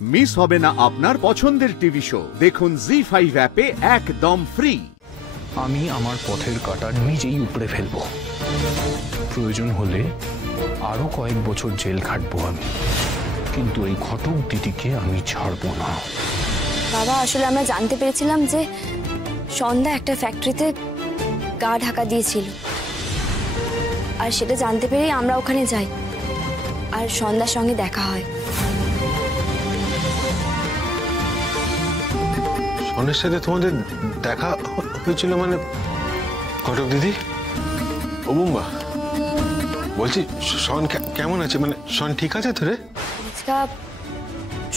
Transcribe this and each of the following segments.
Miss হবে না আপনার পছন্দের টিভি শো। দেখুন জি5 অ্যাপে একদম ফ্রি। আমি আমার পথের কাঁটা নিজেই উপড়ে ফেলবো, প্রয়োজন হলে আরো কয়েক বছর জেল খাটবো আমি, কিন্তু এই ঘটক দিদিকে আমি ছাড়বো না। বাবা, আসলে আমরা জানতে পেরেছিলাম যে সন্ধ্যা একটা ফ্যাক্টরিতে গা ঢাকা দিয়েছিল, আর সেটা জানতে পেরেই আমরা ওখানে যাই, আর সন্ধ্যার সঙ্গে দেখা হয়। সন্ধ্যার সাথে তোমাদের দেখা হয়েছিল মানে? ঘটক দিদি, ও বুম্বা, বলছি শন কেমন আছে? মানে শন ঠিক আছে তো রে?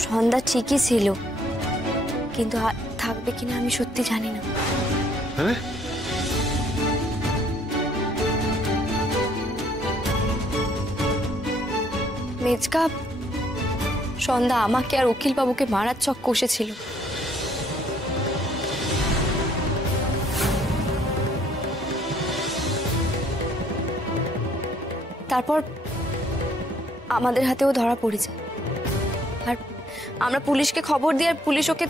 সন্ধ্যা ঠিকই ছিল, কিন্তু থাকবে কিনা আমি সত্যি জানি না। হ্যাঁ, মেজকা, সন্ধ্যা আমাকে আর উকিল বাবুকে মারার চক কষেছিল। তারপর আমাদের হাতেও ধরা পড়ে যায়, আর আমরা পুলিশকে খবর দিয়ে পুলিশ ওকে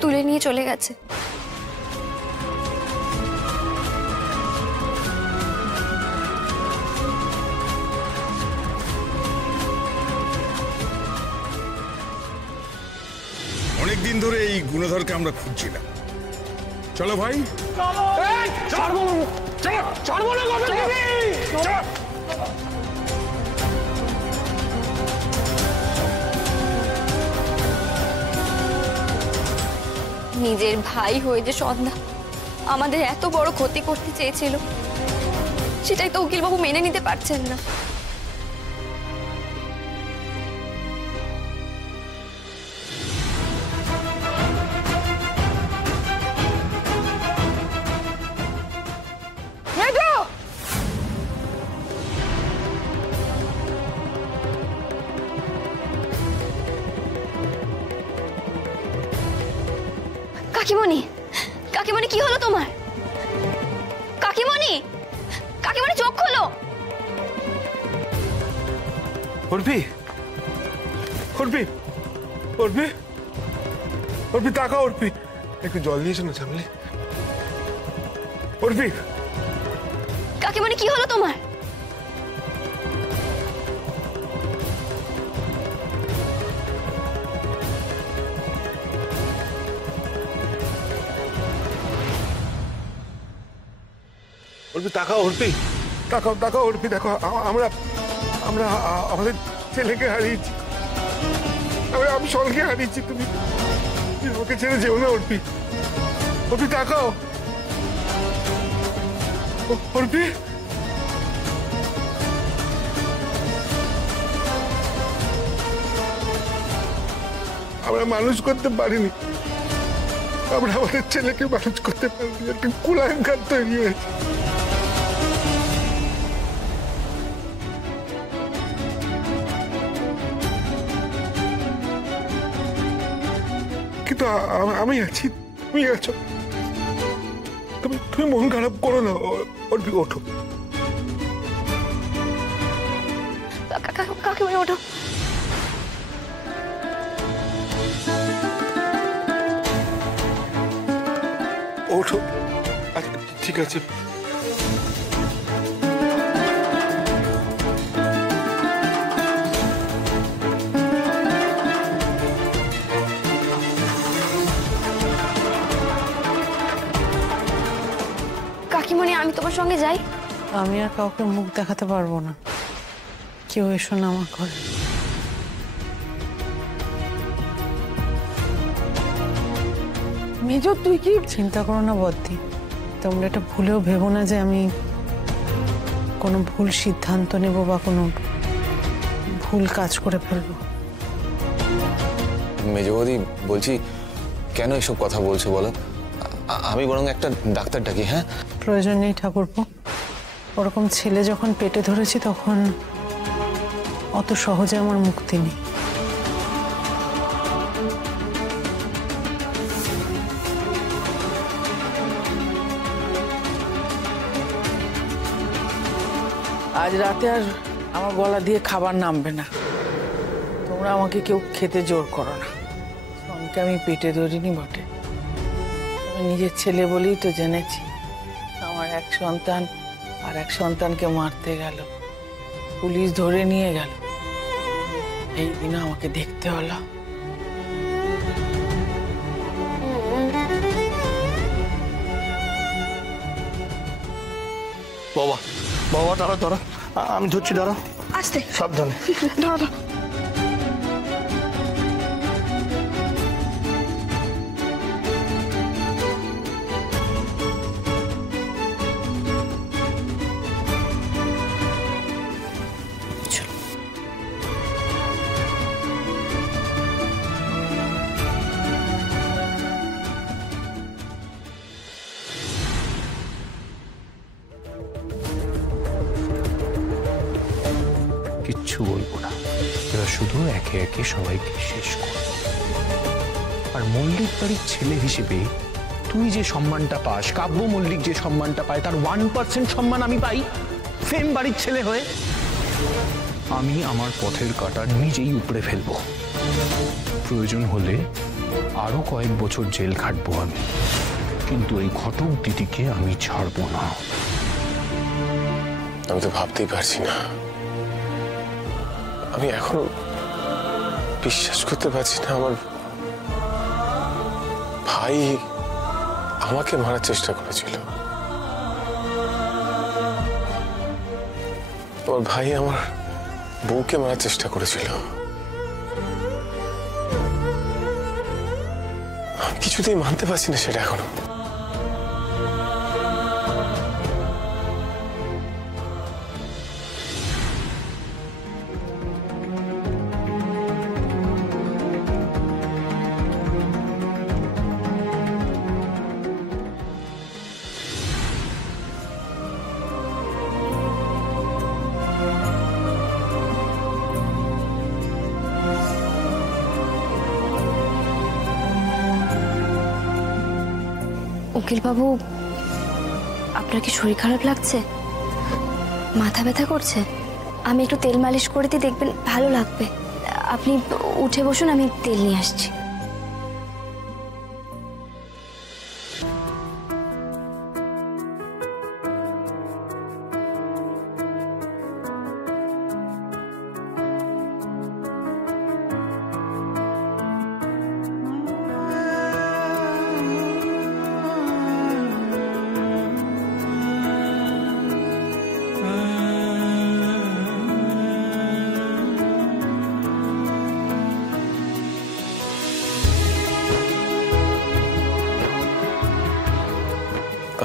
তুলে নিয়ে চলে গেছে। অনেকদিন ধরে এই গুণধরকে আমরা খুঁজছিলাম। চলো ভাই, নিজের ভাই হয়ে যে সন্ধ্যা আমাদের এত বড় ক্ষতি করতে চেয়েছিল, সেটাই তো উকিলবাবু মেনে নিতে পারছেন না। কাকিমণি, কাকিমণি, কি হলো তোমার? কাকিমণি, কাকিমণি, চোখ খোলো। অর্পি, অর্পি, অর্পি, অর্পি, তাকাও। অর্পি, একটু জল দিয়েছো না সামলে? অর্পি, কাকিমণি, কি হলো তোমার? অর্পি, তাকাও। অর্পি, তাকাও, তাকাও। অর্পি, দেখো, আমরা আমরা আমাদের ছেলেকে হারিয়েছি। আমি সলকে হারিয়েছি। তুমি ওকে ছেড়ে যেও না অর্পি। অর্পি, তাকাও। অর্পি, আমরা মানুষ করতে পারিনি, আমরা আমাদের ছেলেকে মানুষ করতে পারিনি। একটা কুলাঙ্গার তৈরি হয়েছে। কিন্তু আমি আছি, তুমি আছো। তুমি মন খারাপ করো না। অর্পি, ওঠো। কাকিমণি, ওঠো। ওঠো। আচ্ছা, ঠিক আছে। কাকিমণি, আমি তোমার সঙ্গে যাই। আমি আর কাউকে মুখ দেখাতে পারবো না, কেউ এসো না আমার ঘরে। মেজো, তুই কি? চিন্তা করো না বদ্দি, তোমরা এটা ভুলেও ভেবো না যে আমি কোনো ভুল সিদ্ধান্ত নেব বা কোনো ভুল কাজ করে ফেলবো। মেজবৌদি, বলছি কেন এসব কথা বলছো বলো? আমি বরং একটা ডাক্তার ডাকি। হ্যাঁ, প্রয়োজন নেই ঠাকুরপো, ওরকম ছেলে যখন পেটে ধরেছি তখন অত সহজে আমার মুক্তি নেই। আজ রাতে আর আমার গলা দিয়ে খাবার নামবে না। তোমরা আমাকে কেউ খেতে জোর করো না। সনকে আমি পেটে ধরিনি বটে, আমি নিজের ছেলে বলেই তো জেনেছি। আমার এক সন্তান আর এক সন্তানকে মারতে গেল, পুলিশ ধরে নিয়ে গেল, এই দিন আমাকে দেখতে হলো। বাবা বাবা দাঁড়া দাঁড়া, আমি ধরছি, দাঁড়া, আস্তে সাবধানে। ধরো ধরো। কিচ্ছু বলবো না, এবার শুধু একে একে সবাইকে শেষ করব। আর মল্লিক বাড়ির ছেলে হিসেবে তুই যে সম্মানটা পাস, কাব্য মল্লিক যে সম্মানটা পায়, তার 1% সম্মান আমি পাই সেম বাড়ির ছেলে হয়ে। আমি আমার পথের কাঁটা নিজেই উপড়ে ফেলবো, প্রয়োজন হলে আরো কয়েক বছর জেল খাটবো আমি, কিন্তু এই ঘটক দিদিকে আমি ছাড়বো না। আমি তো ভাবতেই পারছি না, আমি এখনো বিশ্বাস করতে পারছি না আমার ভাই আমাকে মারার চেষ্টা করেছিল। আমার ভাই আমার বউকে মারার চেষ্টা করেছিল। আমি কিছুতেই মানতে পারছি না সেটা এখনো। উকিল বাবু, আপনার কি শরীর খারাপ লাগছে? মাথা ব্যথা করছে? আমি একটু তেল মালিশ করে দিই, দেখবেন ভালো লাগবে। আপনি উঠে বসুন, আমি তেল নিয়ে আসছি।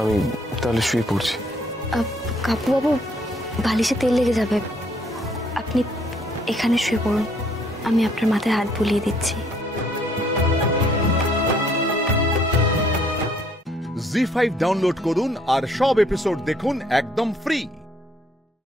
আমি তাহলে শুয়ে পড়ছি। কাপু বাবু, বালিশে তেল লেগে যাবে, আপনি এখানে শুয়ে পড়ুন, আমি আপনার মাথায় হাত বুলিয়ে দিচ্ছি। জি5 ডাউনলোড করুন আর সব এপিসোড দেখুন একদম ফ্রি।